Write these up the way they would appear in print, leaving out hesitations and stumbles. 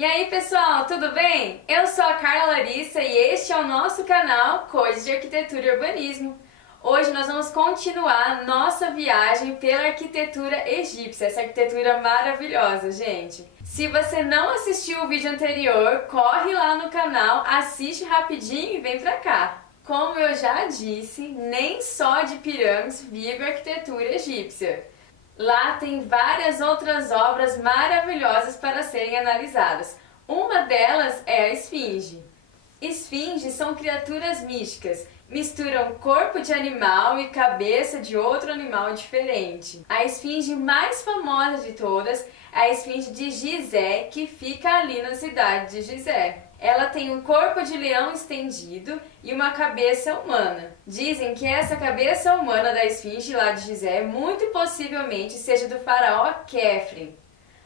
E aí pessoal, tudo bem? Eu sou a Carla Larissa e este é o nosso canal Coisas de Arquitetura e Urbanismo. Hoje nós vamos continuar nossa viagem pela arquitetura egípcia, essa arquitetura maravilhosa, gente. Se você não assistiu o vídeo anterior, corre lá no canal, assiste rapidinho e vem pra cá. Como eu já disse, nem só de pirâmides vive a arquitetura egípcia. Lá tem várias outras obras maravilhosas para serem analisadas. Uma delas é a Esfinge. Esfinges são criaturas místicas, misturam corpo de animal e cabeça de outro animal diferente. A esfinge mais famosa de todas é a Esfinge de Gizé, que fica ali na cidade de Gizé. Ela tem um corpo de leão estendido e uma cabeça humana. Dizem que essa cabeça humana da esfinge lá de Gizé muito possivelmente seja do faraó Khefren.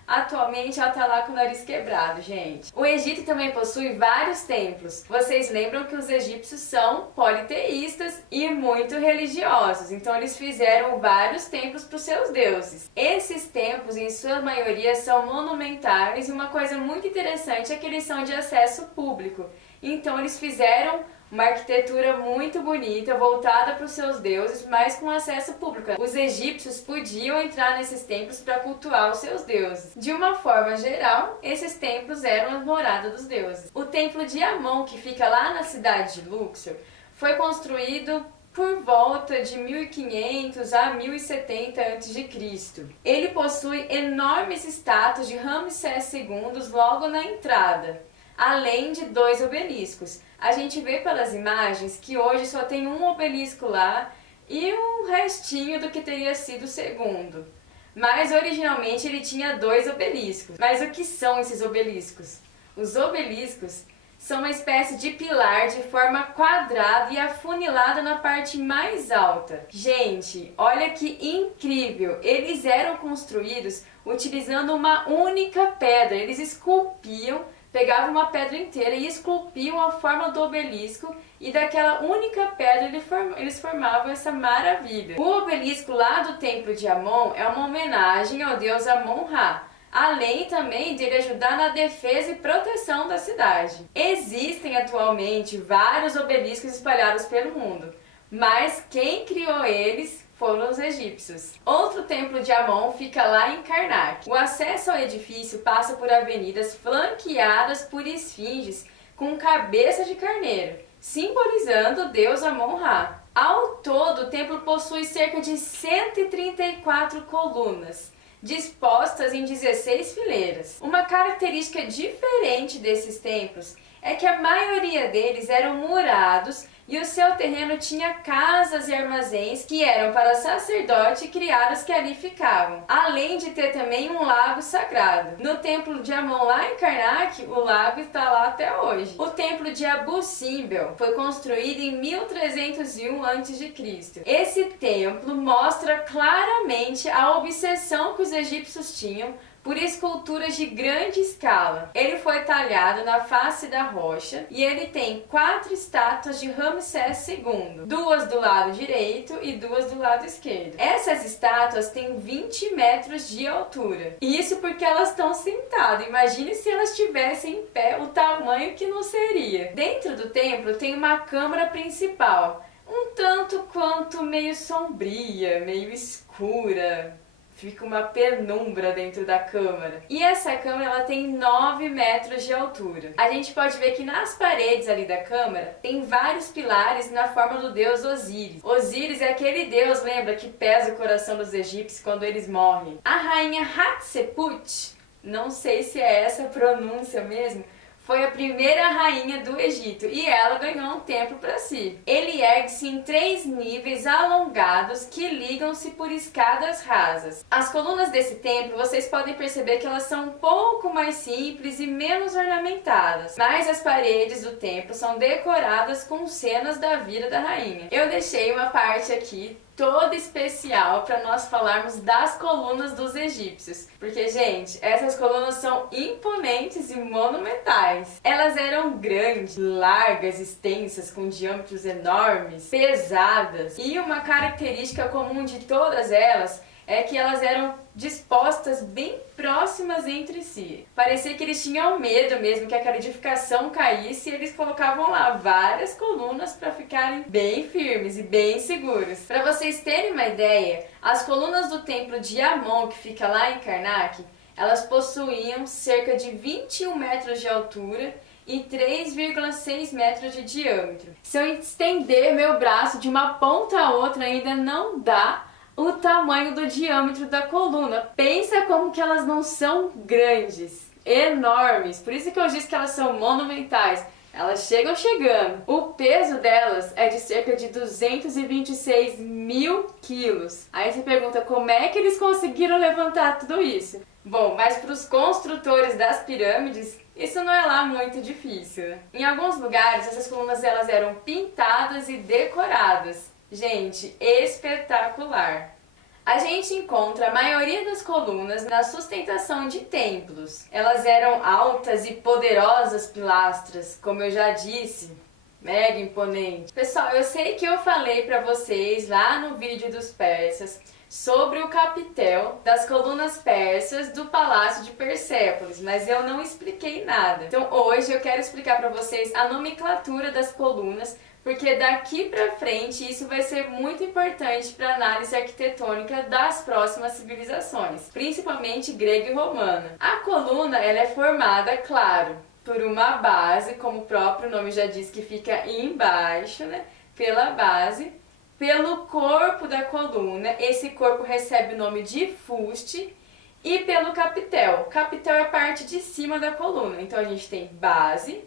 Atualmente ela tá lá com o nariz quebrado, gente. O Egito também possui vários templos. Vocês lembram que os egípcios são politeístas e muito religiosos, então eles fizeram vários templos para os seus deuses. Esses templos, em sua maioria, são monumentais e uma coisa muito interessante é que eles são de acesso público. Então eles fizeram uma arquitetura muito bonita, voltada para os seus deuses, mas com acesso público. Os egípcios podiam entrar nesses templos para cultuar os seus deuses. De uma forma geral, esses templos eram a morada dos deuses. O templo de Amon, que fica lá na cidade de Luxor, foi construído por volta de 1500 a 1070 a.C. Ele possui enormes estátuas de Ramsés II logo na entrada, além de 2 obeliscos. A gente vê pelas imagens que hoje só tem um obelisco lá e um restinho do que teria sido o segundo. Mas originalmente ele tinha 2 obeliscos. Mas o que são esses obeliscos? Os obeliscos são uma espécie de pilar de forma quadrada e afunilada na parte mais alta. Gente, olha que incrível! Eles eram construídos utilizando uma única pedra. Eles esculpiam, pegavam uma pedra inteira e esculpiam a forma do obelisco, e daquela única pedra eles formavam essa maravilha. O obelisco lá do templo de Amon é uma homenagem ao deus Amon-Ra, além também de ele ajudar na defesa e proteção da cidade. Existem atualmente vários obeliscos espalhados pelo mundo, mas quem criou eles foram os egípcios. Outro templo de Amon fica lá em Karnak. O acesso ao edifício passa por avenidas flanqueadas por esfinges com cabeça de carneiro, simbolizando o deus Amon-Ra. Ao todo, o templo possui cerca de 134 colunas, dispostas em 16 fileiras. Uma característica diferente desses templos é que a maioria deles eram murados e o seu terreno tinha casas e armazéns que eram para sacerdotes e criados que ali ficavam, além de ter também um lago sagrado. No templo de Amon lá em Karnak, o lago está lá até hoje. O templo de Abu Simbel foi construído em 1301 a.C. Esse templo mostra claramente a obsessão que os egípcios tinham por esculturas de grande escala. Ele foi talhado na face da rocha e ele tem 4 estátuas de Ramsés II, 2 do lado direito e 2 do lado esquerdo. Essas estátuas têm 20 metros de altura. Isso porque elas estão sentadas. Imagine se elas estivessem em pé, o tamanho que não seria. Dentro do templo tem uma câmara principal, um tanto quanto meio sombria, meio escura. Fica uma penumbra dentro da câmara. E essa câmara ela tem 9 metros de altura. A gente pode ver que nas paredes ali da câmara tem vários pilares na forma do deus Osíris. Osíris é aquele deus, lembra, que pesa o coração dos egípcios quando eles morrem. A rainha Hatshepsut, não sei se é essa a pronúncia mesmo, foi a primeira rainha do Egito e ela ganhou um templo para si. Ele ergue-se em 3 níveis alongados que ligam-se por escadas rasas. As colunas desse templo, vocês podem perceber que elas são um pouco mais simples e menos ornamentadas, mas as paredes do templo são decoradas com cenas da vida da rainha. Eu deixei uma parte aqui toda especial para nós falarmos das colunas dos egípcios, porque, gente, essas colunas são imponentes e monumentais. Elas eram grandes, largas, extensas, com diâmetros enormes, pesadas, e uma característica comum de todas elas é que elas eram dispostas bem próximas entre si. Parecia que eles tinham medo mesmo que aquela edificação caísse e eles colocavam lá várias colunas para ficarem bem firmes e bem seguros. Para vocês terem uma ideia, as colunas do templo de Amon, que fica lá em Karnak, elas possuíam cerca de 21 metros de altura e 3,6 metros de diâmetro. Se eu estender meu braço de uma ponta a outra, ainda não dá o tamanho do diâmetro da coluna. Pensa como que elas não são grandes, enormes. Por isso que eu disse que elas são monumentais. Elas chegam chegando. O peso delas é de cerca de 226 mil quilos. Aí você pergunta como é que eles conseguiram levantar tudo isso? Bom, mas para os construtores das pirâmides, isso não é lá muito difícil, né? Em alguns lugares, essas colunas elas eram pintadas e decoradas. Gente, espetacular! A gente encontra a maioria das colunas na sustentação de templos. Elas eram altas e poderosas pilastras, como eu já disse, mega imponente. Pessoal, eu sei que eu falei para vocês lá no vídeo dos persas sobre o capitel das colunas persas do Palácio de Persépolis, mas eu não expliquei nada. Então hoje eu quero explicar para vocês a nomenclatura das colunas, porque daqui para frente isso vai ser muito importante para a análise arquitetônica das próximas civilizações, principalmente grega e romana. A coluna ela é formada, claro, por uma base, como o próprio nome já diz, que fica embaixo, né? Pela base, pelo corpo da coluna, esse corpo recebe o nome de fuste, e pelo capitel. Capitel é a parte de cima da coluna, então a gente tem base,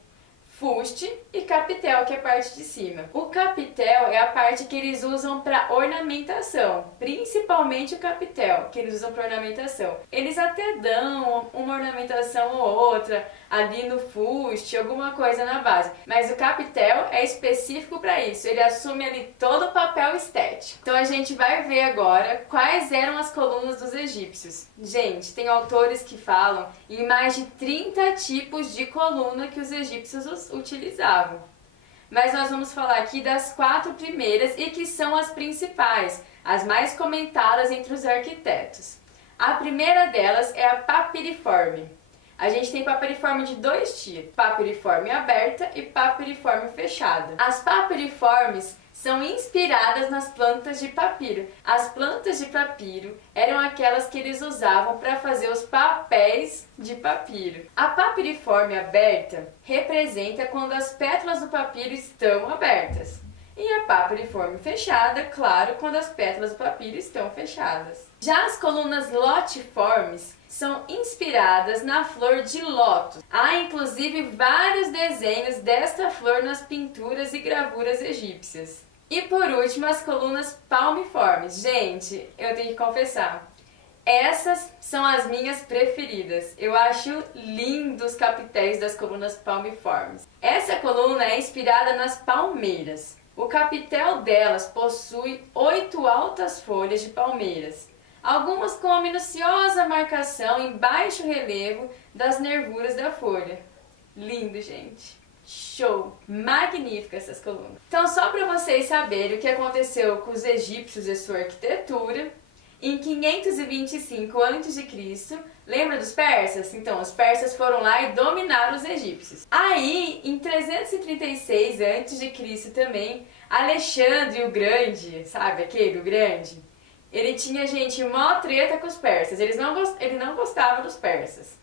fuste e capitel, que é a parte de cima. O capitel é a parte que eles usam para ornamentação, principalmente o capitel, que eles usam para ornamentação. Eles até dão uma ornamentação ou outra ali no fuste, alguma coisa na base, mas o capitel é específico para isso, ele assume ali todo o papel estético. Então a gente vai ver agora quais eram as colunas dos egípcios. Gente, tem autores que falam em mais de 30 tipos de coluna que os egípcios utilizavam. Mas nós vamos falar aqui das 4 primeiras e que são as principais, as mais comentadas entre os arquitetos. A primeira delas é a papiriforme. A gente tem papiriforme de 2 tipos, papiriforme aberta e papiriforme fechada. As papiriformes são inspiradas nas plantas de papiro. As plantas de papiro eram aquelas que eles usavam para fazer os papéis de papiro. A papiriforme aberta representa quando as pétalas do papiro estão abertas. E a papiriforme fechada, claro, quando as pétalas do papiro estão fechadas. Já as colunas lotiformes são inspiradas na flor de lótus. Há inclusive vários desenhos desta flor nas pinturas e gravuras egípcias. E por último, as colunas palmiformes. Gente, eu tenho que confessar, essas são as minhas preferidas. Eu acho lindos os capitéis das colunas palmiformes. Essa coluna é inspirada nas palmeiras. O capitel delas possui 8 altas folhas de palmeiras, algumas com uma minuciosa marcação em baixo relevo das nervuras da folha. Lindo, gente! Show! Magnífica essas colunas! Então, só para vocês saberem o que aconteceu com os egípcios e sua arquitetura, em 525 a.C., lembra dos persas? Então, os persas foram lá e dominaram os egípcios. Aí, em 336 a.C. também, Alexandre o Grande, sabe aquele, o grande? Ele tinha, gente, mó treta com os persas. Ele não gostava dos persas.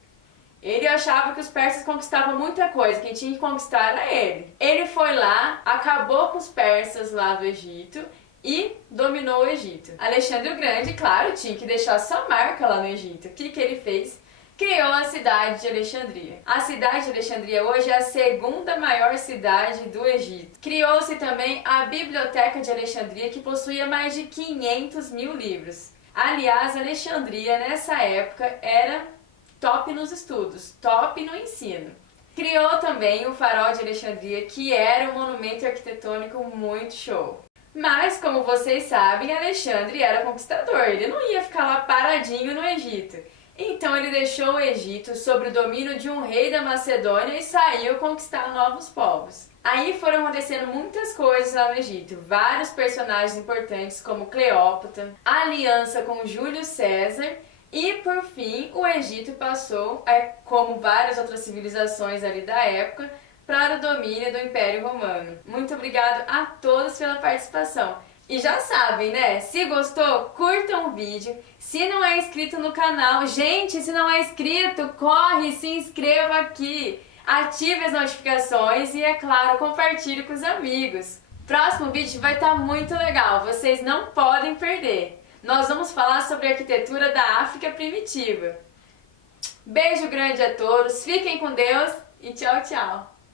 Ele achava que os persas conquistavam muita coisa, quem tinha que conquistar era ele. Ele foi lá, acabou com os persas lá do Egito e dominou o Egito. Alexandre o Grande, claro, tinha que deixar sua marca lá no Egito. O que ele fez? Criou a cidade de Alexandria. A cidade de Alexandria hoje é a segunda maior cidade do Egito. Criou-se também a Biblioteca de Alexandria, que possuía mais de 500 mil livros. Aliás, Alexandria nessa época era top nos estudos, top no ensino. Criou também o Farol de Alexandria, que era um monumento arquitetônico muito show. Mas, como vocês sabem, Alexandre era conquistador, ele não ia ficar lá paradinho no Egito. Então ele deixou o Egito sob o domínio de um rei da Macedônia e saiu conquistar novos povos. Aí foram acontecendo muitas coisas lá no Egito, vários personagens importantes como Cleópatra, a aliança com Júlio César e, por fim, o Egito passou, como várias outras civilizações ali da época, para o domínio do Império Romano. Muito obrigado a todos pela participação. E já sabem, né? Se gostou, curtam o vídeo. Se não é inscrito no canal, gente, se não é inscrito, corre, se inscreva aqui. Ative as notificações e, é claro, compartilhe com os amigos. Próximo vídeo vai estar muito legal, vocês não podem perder. Nós vamos falar sobre a arquitetura da África primitiva. Beijo grande a todos, fiquem com Deus e tchau, tchau!